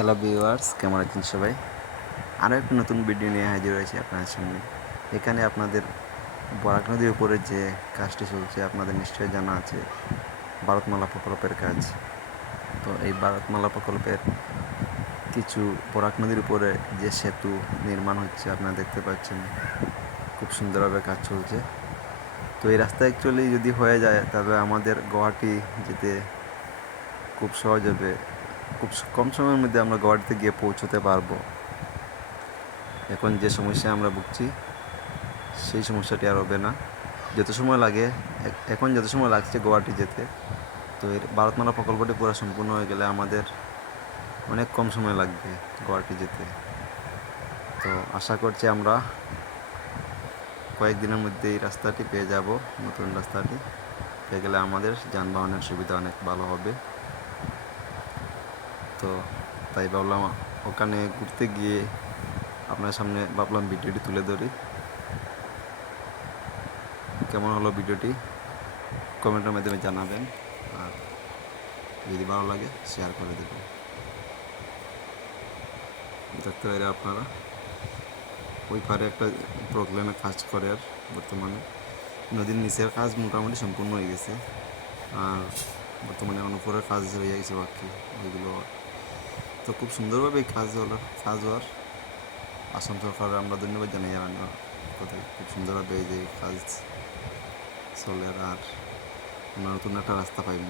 Hello viewers কেমন আছেন সবাই? আরও একটি নতুন ভিডিও নিয়ে হাজির হয়েছি আপনাদের সামনে। এখানে আপনাদের বরাক নদীর উপরে যে কাজটি চলছে, আপনাদের নিশ্চয়ই জানা আছে ভারতমালা প্রকল্পের কাজ। তো এই ভারতমালা প্রকল্পের কিছু বরাক নদীর উপরে যে সেতু নির্মাণ হচ্ছে, আপনারা দেখতে পাচ্ছেন, খুব সুন্দরভাবে কাজ চলছে। তো এই রাস্তা অ্যাকচুয়ালি যদি হয়ে যায়, তবে আমাদের গুয়াহাটি যেতে খুব সহজ হবে। খুব কম সময়ের মধ্যে আমরা গুয়াহাটিতে গিয়ে পৌঁছতে পারব। এখন যে সমস্যা আমরা ভুগছি, সেই সমস্যাটি আর হবে না। যত সময় লাগে এখন যত সময় লাগছে গুয়াহাটি যেতে, তো এর ভারতমালা প্রকল্পটি পুরো সম্পূর্ণ হয়ে গেলে আমাদের অনেক কম সময় লাগবে গুয়াহাটি যেতে। তো আশা করছি আমরা কয়েকদিনের মধ্যে এই রাস্তাটি পেয়ে যাব, নতুন রাস্তাটি। পেয়ে গেলে আমাদের যানবাহনের সুবিধা অনেক ভালো হবে। তো তাই ভাবলাম ওখানে ঘুরতে গিয়ে আপনার সামনে ভাবলাম ভিডিওটি তুলে ধরি। কেমন হলো ভিডিওটি? কমেন্টের মাধ্যমে জানাবেন আর যদি ভালো লাগে শেয়ার করে দেবেন। দেখতে পারে আপনারা। ওই পারে একটা প্রবলেমে কাজ করে আর বর্তমানে। নদীর নিচের কাজ মোটামুটি সম্পূর্ণ হয়ে গেছে। আর বর্তমানে এখন উপরের কাজ হয়ে গেছে বাকি। ওইগুলো তো খুব সুন্দরভাবে এই কাজ হলো, কাজ হওয়ার। আসাম সরকার আমরা ধন্যবাদ জানাই আমরা কোথায় খুব সুন্দরভাবে এই যে কাজ চলে আর আমরা নতুন একটা রাস্তা পাইব